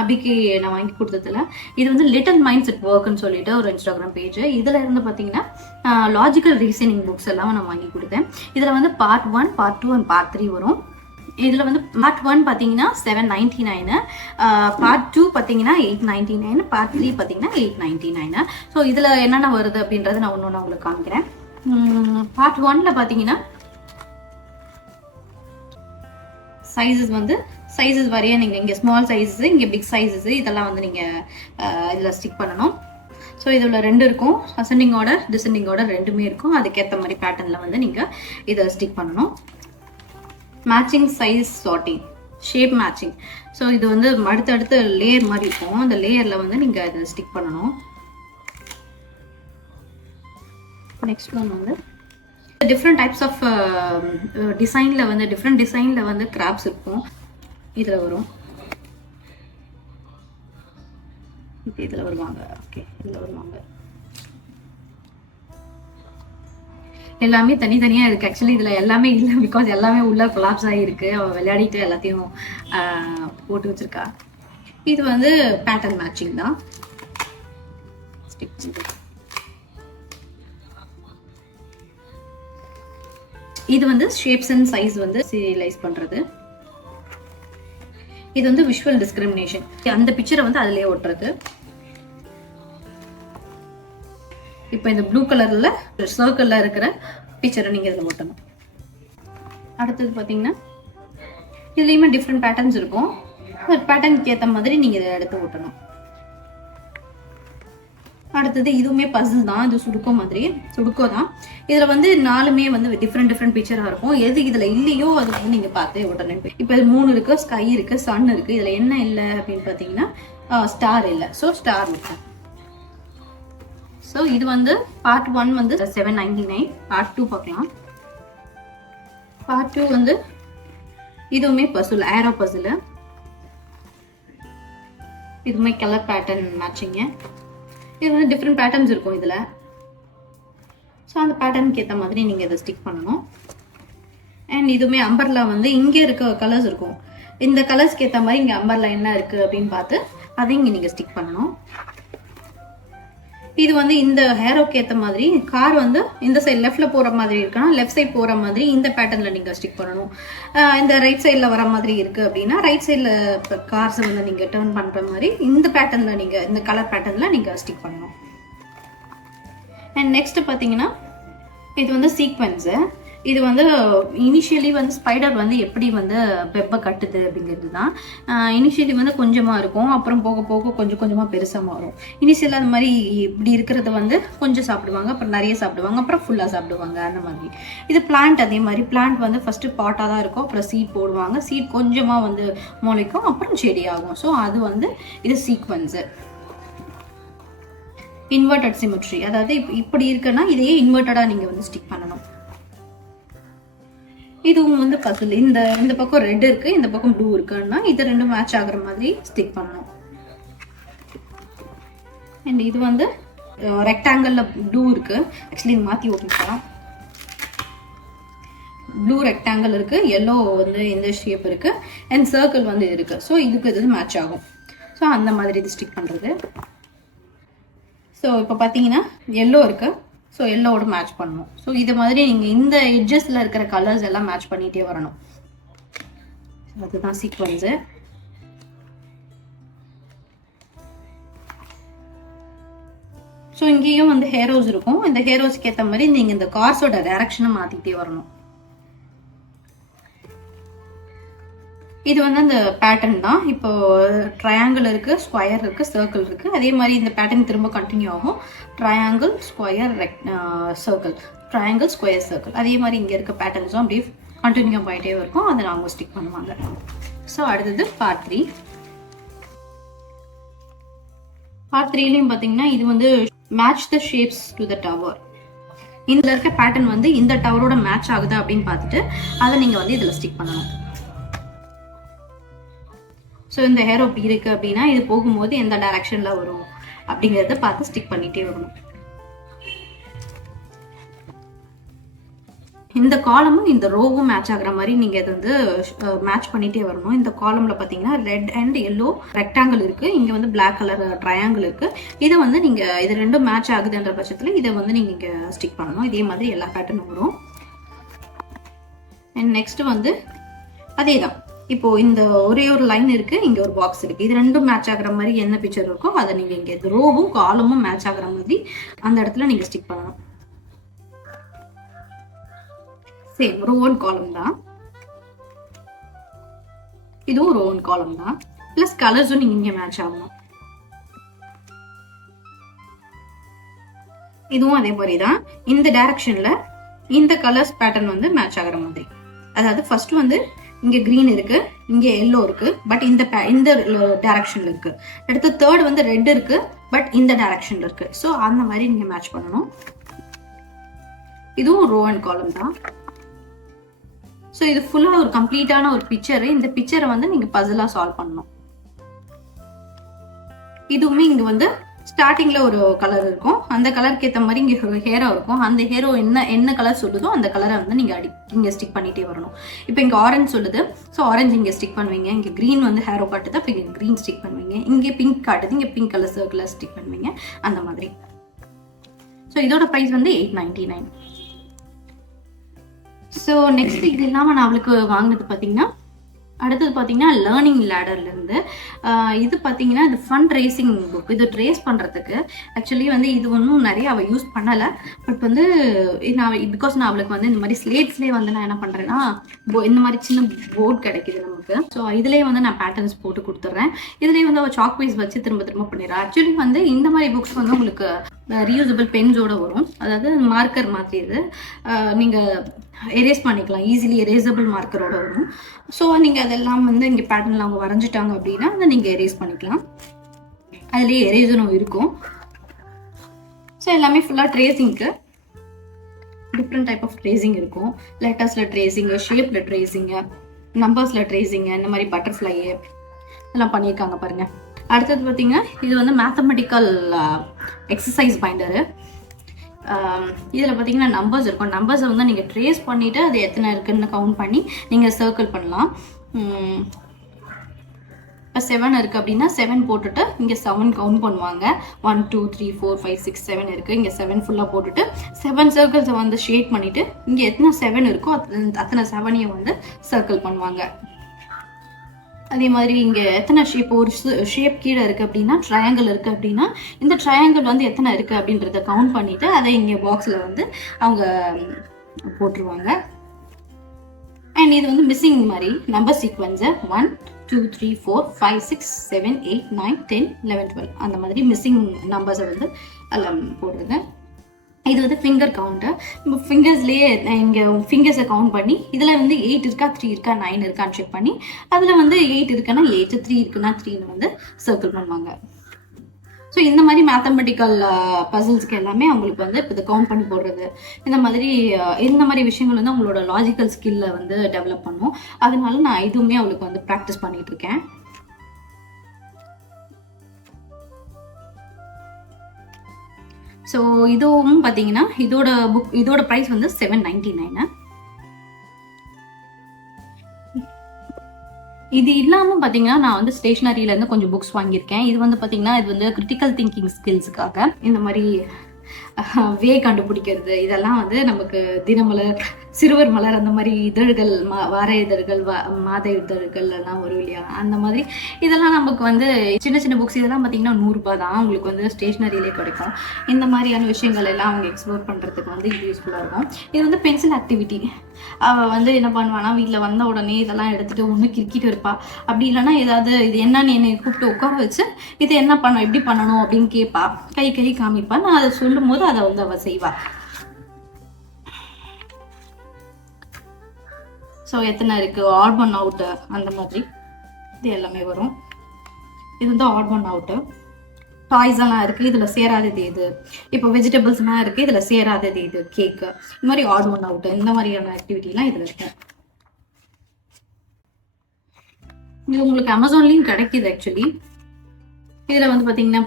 அபிக்கு நான் வாங்கி கொடுத்ததில்ல. இது வந்து லிட்டில் மைண்ட்ஸ் இட் ஒர்க்னு சொல்லிட்டு ஒரு இன்ஸ்டாகிராம் பேஜ். இதில் இருந்து பார்த்தீங்கன்னா லாஜிக்கல் ரீசனிங் புக்ஸ் எல்லாம் நான் வாங்கி கொடுத்தேன். இதில் வந்து பார்ட் 1, பார்ட் 2 அண்ட் பார்ட் 3 வரும். இதில் வந்து பார்ட் 1 பார்த்தீங்கன்னா 799, பார்ட் 2 பார்த்தீங்கன்னா 899, பார்ட் 3 பார்த்தீங்கன்னா 899. ஸோ இதில் என்னென்ன வருது அப்படின்றத நான் ஒன்று உங்களுக்கு காமிக்கிறேன். பார்ட் 1ல பார்த்தீங்கன்னா சைஸஸ் வரைய நீங்கள் இங்கே ஸ்மால் சைஸஸ், இங்கே பிக் சைஸஸ் இதெல்லாம் வந்து நீங்கள் இதில் ஸ்டிக் பண்ணணும். ஸோ இதில் 2 இருக்கும், அசெண்டிங் ஆர்டர் டிசெண்டிங் ஆர்டர் ரெண்டுமே இருக்கும். அதுக்கேற்ற மாதிரி பேட்டர்னில் வந்து நீங்கள் இதை ஸ்டிக் பண்ணணும். Matching size sorting, shape matching. So இது வந்து அடுத்தடுத்து லேயர் மாதிரி இருக்கும். அந்த லேயரில் வந்து நீங்கள் இதை ஸ்டிக் பண்ணணும். நெக்ஸ்ட் ஒன் வந்து டிஃப்ரெண்ட் டைப்ஸ் ஆஃப் டிசைனில் வந்து டிஃப்ரெண்ட் டிசைனில் வந்து கிராப்ஸ் இருக்கும். இதில் வரும், இப்போ இதில் வருவாங்க. ஓகே, இதில் வருவாங்க. எல்லாமே தனித்தனியாக இருக்குது. ஆக்சுவலி இதில் எல்லாமே இல்லை, பிகாஸ் எல்லாமே உள்ள கொலாப்ஸ் ஆகிருக்கு. அவள் விளையாடிட்டு எல்லாத்தையும் போட்டு வச்சிருக்கா. இது வந்து பேட்டர்ன் மேட்சிங் தான். இது வந்து ஷேப்ஸ் அண்ட் சைஸ் வந்து சீரியலைஸ் பண்ணுறது. இது வந்து விஷுவல் டிஸ்கிரிமினேஷன், அந்த பிக்சரை வந்து அதிலே ஒட்டுறது. இப்போ இந்த ப்ளூ கலர்ல சர்க்கிள்ல இருக்கிற பிக்சரை நீங்க இதில் ஒட்டணும். அடுத்தது பார்த்தீங்கன்னா இதுலேயுமே டிஃப்ரெண்ட் பேட்டர்ன்ஸ் இருக்கும். பேட்டர்னுக்கு ஏற்ற மாதிரி நீங்க இதை எடுத்து ஒட்டணும். அடுத்தது இதுவுமே பசில் தான். இது சுடுக்கோ தான். இதுல வந்து 4மே வந்து டிஃப்ரெண்ட் பிக்சரா இருக்கும். எது இதுல இல்லையோ அது வந்து நீங்க பார்த்து ஒட்டணும். இப்போ இது 3 இருக்கு, ஸ்கை இருக்கு, சன் இருக்கு. இதுல என்ன இல்லை அப்படின்னு பார்த்தீங்கன்னா ஸ்டார் இல்லை. ஸோ ஸ்டார் இருக்கு. ஸோ இது வந்து பார்ட் 1 வந்து 799, பார்ட் 2 பார்க்கலாம். பார்ட் 2 வந்து இதுவுமே பசில், ஏரோ பசில். இதுவுமே கலர் பேட்டர்ன் மேட்சிங்க. இது வந்து டிஃப்ரெண்ட் பேட்டர்ன்ஸ் இருக்கும் இதில். ஸோ அந்த பேட்டர்னுக்கு ஏற்ற மாதிரி நீங்கள் இதை ஸ்டிக் பண்ணணும். அண்ட் இதுவுமே அம்பர்லா வந்து இங்கே இருக்க கலர்ஸ் இருக்கும். இந்த கலர்ஸ்க்கு ஏற்ற மாதிரி இங்கே அம்பர்லா என்ன இருக்குது அப்படின்னு பார்த்து அதை இங்கே நீங்கள் ஸ்டிக் பண்ணணும். இது வந்து இந்த ஹேரோக்கு ஏற்ற மாதிரி கார் வந்து இந்த சைடு லெஃப்ட்ல போகிற மாதிரி இருக்குன்னா லெஃப்ட் சைட் போகிற மாதிரி இந்த பேட்டர்னில் நீங்கள் ஸ்டிக் பண்ணணும். இந்த ரைட் சைடில் வர மாதிரி இருக்குது அப்படின்னா ரைட் சைடில் கார்ஸை வந்து நீங்கள் டர்ன் பண்ணுற மாதிரி இந்த பேட்டர்னில் நீங்கள் இந்த கலர் பேட்டர்னில் நீங்கள் ஸ்டிக் பண்ணணும். அண்ட் நெக்ஸ்ட் பார்த்தீங்கன்னா இது வந்து சீக்வன்ஸு. இது வந்து இனிஷியலி வந்து ஸ்பைடர் வந்து எப்படி வந்து வெப்பை கட்டுது அப்படிங்கிறது தான். இனிஷியலி வந்து கொஞ்சமாக இருக்கும், அப்புறம் போக போக கொஞ்சம் கொஞ்சமாக பெருசாக மாறும். இனிஷியலாக அந்த மாதிரி இப்படி இருக்கிறத வந்து கொஞ்சம் சாப்பிடுவாங்க, அப்புறம் நிறைய சாப்பிடுவாங்க, அப்புறம் ஃபுல்லாக சாப்பிடுவாங்க அந்த மாதிரி. இது பிளான்ட் அதே மாதிரி. பிளான்ட் வந்து ஃபஸ்ட்டு பாட்டாக தான் இருக்கும், அப்புறம் சீட் போடுவாங்க, சீட் கொஞ்சமாக வந்து முளைக்கும், அப்புறம் செடி ஆகும். ஸோ அது வந்து இது சீக்வன்ஸு. இன்வெர்டட் சிமெட்ரி, அதாவது இப்படி இருக்குன்னா இதையே இன்வெர்டடாக நீங்கள் வந்து ஸ்டிக் பண்ணணும். இதுவும் வந்து பசில். இந்த பக்கம் ரெட் இருக்கு, இந்த பக்கம் ப்ளூ இருக்குன்னா இது ரெண்டும் மேட்ச் ஆகுற மாதிரி ஸ்டிக் பண்ணணும். அண்ட் இது வந்து ரெக்டாங்கிள்ல ப்ளூ இருக்கு. ஆக்சுவலி மாற்றி ஓட்டிக்கலாம். ப்ளூ ரெக்டாங்கிள் இருக்கு, எல்லோ வந்து இந்த ஷேப் இருக்கு, அண்ட் சர்க்கிள் வந்து இருக்கு. ஸோ இதுக்கு இது மேட்ச் ஆகும். ஸோ அந்த மாதிரி இது ஸ்டிக் பண்ணுறது. ஸோ இப்போ பார்த்தீங்கன்னா எல்லோ இருக்கு, ஸோ எல்லோவோட மேட்ச் பண்ணணும். ஸோ இது மாதிரி நீங்கள் இந்த எட்ஜஸில் இருக்கிற கலர்ஸ் எல்லாம் மேட்ச் பண்ணிகிட்டே வரணும். அதுதான் சீக்வன்ஸு. ஸோ இங்கேயும் வந்து ஹேரோஸ் இருக்கும். இந்த ஹேரோஸ்க்கு ஏற்ற மாதிரி நீங்கள் இந்த கார்ஸோட டைரக்ஷனை மாற்றிக்கிட்டே வரணும். இது வந்து அந்த பேட்டர்ன் தான். இப்போ ட்ரையாங்கிள் இருக்கு, ஸ்கொயர் இருக்கு, சர்க்கிள் இருக்கு. அதே மாதிரி இந்த பேட்டர்ன் திரும்ப கண்டினியூ ஆகும். Triangle, square, circle, triangle, square, circle. அதே மாதிரி இங்கே இருக்க பேட்டர்ன்ஸும் அப்படியே கண்டினியூ பண்ணிட்டே இருக்கும். அதை அவங்க ஸ்டிக் பண்ணுவாங்க. ஸோ அடுத்தது பார்ட் 3. பார்ட் 3லையும் பார்த்தீங்கன்னா இது வந்து match the shapes to the tower. இதில் இருக்க பேட்டர்ன் வந்து இந்த டவரோட மேட்ச் ஆகுதா அப்படின்னு பார்த்துட்டு அதை நீங்கள் வந்து இதில் ஸ்டிக் பண்ணணும். ஸோ இந்த ஹேரோ இப்படி இருக்குது அப்படின்னா இது போகும்போது எந்த டைரக்ஷனில் வரும் அப்படிங்கிறத பார்த்து ஸ்டிக் பண்ணிகிட்டே வரணும். இந்த காலமும் இந்த ரோவும் மேட்ச் ஆகுற மாதிரி நீங்க இதை வந்து மேட்ச் பண்ணிட்டே வரணும். இந்த காலம்ல பாத்தீங்கன்னா ரெட் அண்ட் எல்லோ ரெக்டாங்கிள் இருக்கு, இங்க வந்து பிளாக் கலர் ட்ரையாங்கிள் இருக்கு. இதை வந்து நீங்க இது ரெண்டும் மேட்ச் ஆகுதுன்ற பட்சத்துல இதை வந்து நீங்க இங்க ஸ்டிக் பண்ணணும். இதே மாதிரி எல்லா பேட்டர்னும் வரும். அண்ட் நெக்ஸ்ட் வந்து அதே தான், இப்போ இந்த ஒரே ஒரு லைன் இருக்கு, இங்க ஒரு பாக்ஸ் இருக்கு, இது ரெண்டும் மேட்ச் ஆகுற மாதிரி என்ன பிக்சர் இருக்கோ அதை நீங்க இங்க ரோவும் காலமும் மேட்ச் ஆகுற மாதிரி அந்த இடத்துல நீங்க ஸ்டிக் பண்ணணும். சேம் ரோ அண்ட் காலம் தான், இதுவும் ரோ அண்ட் காலம் தான். பிளஸ் கலர்ஸும் நீங்க இங்க மேட்ச் ஆகணும். இதுவும் அதே மாதிரி தான், இந்த டைரக்ஷன்ல இந்த கலர்ஸ் பேட்டர்ன் வந்து மேட்ச் ஆகுற மாதிரி. அதாவது ஃபர்ஸ்ட் வந்து இங்க கிரீன் இருக்கு, இங்க எல்லோ இருக்கு, பட் இந்த டைரக்ஷன்ல இருக்கு. அடுத்து தேர்ட் வந்து ரெட் இருக்கு, பட் இந்த டைரக்ஷன்ல இருக்கு. ஸோ அந்த மாதிரி நீங்க மேட்ச் பண்ணணும். இதுவும் ரோ அண்ட் காலம் தான். ஸோ இது ஃபுல்லா ஒரு கம்ப்ளீட்டான ஒரு பிக்சர். இந்த பிக்சரை வந்து நீங்க பசிலா சால்வ் பண்ணணும். இதுவுமே இங்க வந்து ஸ்டார்டிங்ல ஒரு கலர் இருக்கும், அந்த கலருக்கு ஏற்ற மாதிரி இங்க ஹேரோ இருக்கும். அந்த ஹேரோ என்ன கலர் சொல்லுதோ அந்த கலரை வந்து நீங்க இங்க ஸ்டிக் பண்ணிட்டே வரணும். இப்போ இங்க ஆரஞ்சு சொல்லுது, ஸோ ஆரஞ்சு இங்க ஸ்டிக் பண்ணுவீங்க. இங்க கிரீன் வந்து ஹேரோ காட்டுது, அப்போ இங்க கிரீன் ஸ்டிக் பண்ணுவீங்க. இங்க பிங்க் காட்டுது, இங்க பிங்க் கலர் சர்க்கிள் ஸ்டிக் பண்ணுவீங்க, அந்த மாதிரி. ஸோ இதோட ப்ரைஸ் வந்து 899. ஸோ நெக்ஸ்ட் இது இல்லாமல் நான் அவளுக்கு வாங்கினது பார்த்தீங்கன்னா, அடுத்தது பார்த்தீங்கன்னா லேர்னிங் லேடர்ல இருந்து இது பார்த்தீங்கன்னா இது ஃபண்ட் ரேசிங் புக். இது ட்ரேஸ் பண்ணுறதுக்கு ஆக்சுவலி வந்து இது ஒன்றும் நிறைய அவள் யூஸ் பண்ணலை. பட் வந்து பிகாஸ் நான் அவளுக்கு வந்து இந்த மாதிரி ஸ்லேட்ஸ்லேயே வந்து நான் என்ன பண்ணுறேன்னா, இந்த மாதிரி சின்ன போர்டு கிடைக்குது நமக்கு. ஸோ இதுலேயே வந்து நான் பேட்டர்ன்ஸ் போட்டு கொடுத்துட்றேன். இதுலேயே வந்து அவள் சாக் பீஸ் வச்சு திரும்ப திரும்ப பண்ணிடுறேன். ஆக்சுவலி வந்து இந்த மாதிரி புக்ஸ் வந்து உங்களுக்கு ரீயூசபிள் பென்ஸோட வரும், அதாவது மார்க்கர் மாதிரி. இது நீங்கள் எரேஸ் பண்ணிக்கலாம், ஈஸிலி எரேசபிள் மார்க்கரோட வரும். ஸோ நீங்கள் அதெல்லாம் வந்து இங்கே பேட்டர்னில் அவங்க வரைஞ்சிட்டாங்க அப்படின்னா அதை நீங்கள் எரேஸ் பண்ணிக்கலாம். அதுலேயே எரேசரும் இருக்கும். ஸோ எல்லாமே ஃபுல்லாக ட்ரேசிங்க்கு டிஃப்ரெண்ட் டைப் ஆஃப் ட்ரேசிங் இருக்கும். லெட்டர்ஸில் ட்ரேசிங்கு, ஷேப்பில் ட்ரேசிங்கு, நம்பர்ஸில் ட்ரேசிங்கு, இந்த மாதிரி பட்டர்ஃப்ளை எல்லாம் பண்ணியிருக்காங்க பாருங்கள். அடுத்தது பார்த்தீங்கன்னா இது வந்து மேத்தமெட்டிக்கல் எக்ஸசைஸ் பைண்டரு. இதில் பார்த்தீங்கன்னா நம்பர்ஸ் இருக்கும். நம்பர்ஸை வந்து நீங்கள் ட்ரேஸ் பண்ணிவிட்டு அது எத்தனை இருக்குன்னு கவுண்ட் பண்ணி நீங்கள் சர்க்கிள் பண்ணலாம். இப்போ 7 இருக்குது அப்படின்னா 7 போட்டுட்டு இங்கே 7 கவுண்ட் பண்ணுவாங்க. 1 2 3 4 5 6 7 இருக்குது. இங்கே 7 ஃபுல்லாக போட்டுட்டு 7 சர்க்கிள்ஸை வந்து ஷேட் பண்ணிவிட்டு இங்கே எத்தனை 7 இருக்கோ அத்தனை 7ஐயும் வந்து சர்க்கிள் பண்ணுவாங்க. அதே மாதிரி இங்கே எத்தனை ஷேப், ஒரு ஷேப் கீழே இருக்குது அப்படின்னா ட்ரையாங்கிள் இருக்குது அப்படின்னா இந்த ட்ரையாங்கிள் வந்து எத்தனை இருக்குது அப்படின்றத கவுண்ட் பண்ணிவிட்டு அதை இங்கே பாக்ஸில் வந்து அவங்க போட்டுருவாங்க. அண்ட் இது வந்து மிஸ்ஸிங் மாதிரி நம்பர் சீக்வன்ஸை 1 2 3 4 5 6 7 8 9 10 11 12 அந்த மாதிரி மிஸ்ஸிங் நம்பர்ஸை வந்து அதில் போடுறது. இது வந்து ஃபிங்கர் கவுண்ட்டு. இப்போ ஃபிங்கர்ஸ்லேயே இங்கே ஃபிங்கர்ஸை கவுண்ட் பண்ணி இதில் வந்து 8 இருக்கா 3 இருக்கா 9 இருக்கான்னு செக் பண்ணி அதில் வந்து 8 இருக்குன்னா 8, 3 இருக்குன்னா 3ன்னு வந்து சர்க்கிள் பண்ணுவாங்க. ஸோ இந்த மாதிரி மேத்தமெட்டிக்கல் பசில்ஸ்க்கு எல்லாமே அவங்களுக்கு வந்து இப்போ இதை கவுண்ட் பண்ணி போடுறது, இந்த மாதிரி விஷயங்கள் வந்து அவங்களோட லாஜிக்கல் ஸ்கில்ல வந்து டெவலப் பண்ணும். அதனால நான் இதுவுமே அவளுக்கு வந்து ப்ராக்டிஸ் பண்ணிட்டு இருக்கேன். ஸோ இதுவும் பார்த்தீங்கன்னா இதோட ப்ரைஸ் வந்து 799. இது இல்லாமல் பார்த்தீங்கன்னா நான் வந்து ஸ்டேஷனரியிலேருந்து கொஞ்சம் புக்ஸ் வாங்கியிருக்கேன். இது வந்து பார்த்தீங்கன்னா இது வந்து கிரிட்டிக்கல் திங்கிங் ஸ்கில்ஸுக்காக இந்த மாதிரி வே கண்டுபிடிக்கிறது, இதெல்லாம் வந்து நமக்கு தினமலர், சிறுவர் மலர், அந்த மாதிரி இதழ்கள், வார இதழ்கள், மாத இதழ்கள் எல்லாம் வரும் இல்லையா, அந்த மாதிரி இதெல்லாம் நமக்கு வந்து சின்ன சின்ன புக்ஸ் இதெல்லாம் பார்த்தீங்கன்னா 100 ரூபாய் தான் உங்களுக்கு வந்து ஸ்டேஷனரியிலே கிடைக்கும். இந்த மாதிரியான விஷயங்கள் எல்லாம் அவங்க எக்ஸ்ப்ளோர் பண்ணுறதுக்கு வந்து இது யூஸ்ஃபுல்லாக இருக்கும். இது வந்து பென்சில் ஆக்டிவிட்டி. அவள் வந்து என்ன பண்ணுவானா, வீட்டில் வந்த உடனே இதெல்லாம் எடுத்துகிட்டு ஒன்று கிறுக்கிட்டு இருப்பா, அப்படி இல்லைன்னா ஏதாவது இது என்னன்னு என்னை கூப்பிட்டு உட்கார வச்சு இது என்ன பண்ண எப்படி பண்ணணும் அப்படின்னு கேட்பா, கை காமிப்பா. நான் அதை சொல்லும் போது அதை வந்து அவள் செய்வா. ஸோ எத்தனை இருக்குது, ஆட் ஒன் அவுட்டு, அந்த மாதிரி இது எல்லாமே வரும். இது வந்து ஆட் ஒன் அவுட்டு. டாய்ஸ் எல்லாம் இருக்குது, இதில் சேராதது இது. இப்போ வெஜிடபிள்ஸ்லாம் இருக்குது, இதில் சேராதது இது. கேக்கு, இந்த மாதிரி ஆட் ஒன் அவுட்டு, இந்த மாதிரியான ஆக்டிவிட்டிலாம் இதில் இருக்கு. இது உங்களுக்கு அமேசான்லேயும் கிடைக்கிது ஆக்சுவலி. இதில் வந்து பார்த்தீங்கன்னா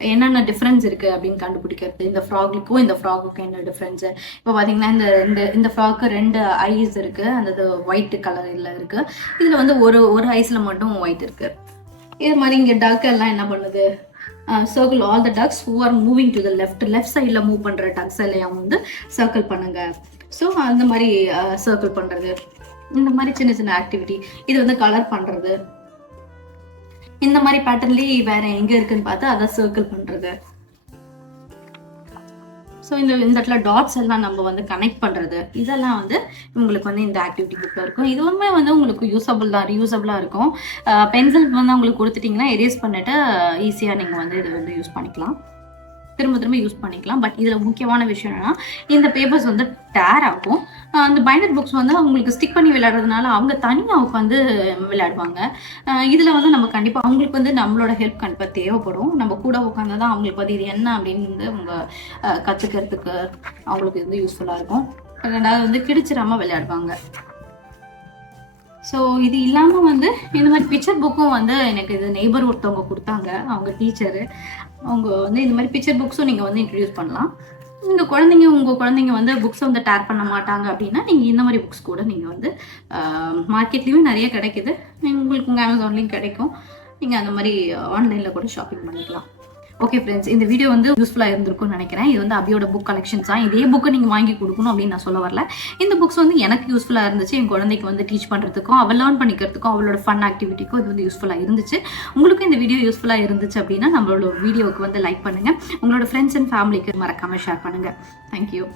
என்னென்ன டிஃப்ரென்ஸ் இருக்குது அப்படின்னு கண்டுபிடிக்கிறது. இந்த ஃப்ராகுக்கும் இந்த ஃப்ராகுக்கும் என்ன டிஃப்ரென்ஸு. இப்போ பார்த்தீங்கன்னா இந்த இந்த இந்த ஃப்ராக்கு 2 ஐஸ் இருக்குது, அந்த ஒயிட் கலரில் இருக்குது. இதில் வந்து ஒரு ஐஸில் மட்டும் ஒயிட் இருக்குது. இது மாதிரி இங்கே டக் எல்லாம் என்ன பண்ணுது, circle all the ducks who are moving to the left சைடில் மூவ் பண்ணுற டக்ஸ் எல்லாம் வந்து சர்க்கிள் பண்ணுங்க. ஸோ அந்த மாதிரி சர்க்கிள் பண்ணுறது, இந்த மாதிரி சின்ன சின்ன ஆக்டிவிட்டி. இது வந்து கலர் பண்ணுறது. இந்த மாதிரி பேட்டர்ன்லேயே வேற எங்கே இருக்குன்னு பார்த்து அதை சர்க்கிள் பண்ணுறது. ஸோ இந்த இடத்துல டாட்ஸ் எல்லாம் நம்ம வந்து கனெக்ட் பண்ணுறது, இதெல்லாம் வந்து உங்களுக்கு வந்து இந்த ஆக்டிவிட்டி புக்கில் இருக்கும். இதுவுமே வந்து உங்களுக்கு ரீயூசபிளாக இருக்கும். பென்சில் வந்து உங்களுக்கு கொடுத்துட்டிங்கன்னா எரேஸ் பண்ணிட்டு ஈஸியாக நீங்கள் வந்து இதை வந்து யூஸ் பண்ணிக்கலாம், திரும்ப யூஸ் பண்ணிக்கலாம். பட் இதில் முக்கியமான விஷயம் என்னன்னா, இந்த பேப்பர்ஸ் வந்து டேர் ஆகும். அந்த பைண்டர் புக்ஸ் வந்து அவங்களுக்கு ஸ்டிக் பண்ணி விளையாடுறதுனால அவங்க தனியாக உட்காந்து விளையாடுவாங்க. இதில் வந்து நம்ம கண்டிப்பாக அவங்களுக்கு வந்து நம்மளோட ஹெல்ப் கண்டிப்பாக தேவைப்படும். நம்ம கூட உட்காந்து தான் அவங்களுக்கு வந்து இது என்ன அப்படின்னு வந்து அவங்க கற்றுக்கிறதுக்கு அவங்களுக்கு வந்து யூஸ்ஃபுல்லாக இருக்கும். ரெண்டாவது வந்து கிடிச்சிடாமல் விளையாடுவாங்க. ஸோ இது இல்லாமல் வந்து இந்த மாதிரி பிக்சர் புக்கும் வந்து எனக்கு இது நெய்பர் ஒருத்தவங்க கொடுத்தாங்க, அவங்க டீச்சரு. அவங்க வந்து இந்த மாதிரி பிக்சர் புக்ஸும் நீங்கள் வந்து இன்ட்ரடியூஸ் பண்ணலாம். உங்கள் குழந்தைங்க வந்து புக்ஸை வந்து டேர் பண்ண மாட்டாங்க அப்படின்னா நீங்கள் இந்த மாதிரி புக்ஸ் கூட நீங்கள் வந்து மார்க்கெட்லேயுமே நிறைய கிடைக்குது, உங்களுக்கு உங்கள் அமேசான்லேயும் கிடைக்கும். நீங்கள் அந்த மாதிரி ஆன்லைனில் கூட ஷாப்பிங் பண்ணிக்கலாம். ஓகே ஃப்ரெண்ட்ஸ், இந்த வீடியோ வந்து யூஸ்ஃபுல்லாக இருந்திருக்கும்னு நினைக்கிறேன். இது வந்து அபியோட புக் கலெக்ஷன்ஸ் தான். இதே புக்கை நீங்கள் வாங்கி கொடுக்கணும் அப்படின்னு நான் சொல்ல வரல. இந்த புக்ஸ் வந்து எனக்கு யூஸ்ஃபுல்லாக இருந்துச்சு. என் குழந்தைக்கு வந்து டீச் பண்ணுறதுக்கும் அவள் லேர்ன் பண்ணிக்கிறதுக்கும் அவளோட ஃபன் ஆக்டிவிட்டிக்கும் இது வந்து யூஸ்ஃபுல்லாக இருந்துச்சு. உங்களுக்கும் இந்த வீடியோ யூஸ்ஃபுல்லாக இருந்துச்சு அப்படின்னா நம்மளோட வீடியோவுக்கு வந்து லைக் பண்ணுங்கள். உங்களோட ஃப்ரெண்ட்ஸ் அண்ட் ஃபேமிலிக்கு மறக்காமல் ஷேர் பண்ணுங்கள். தேங்க்யூ.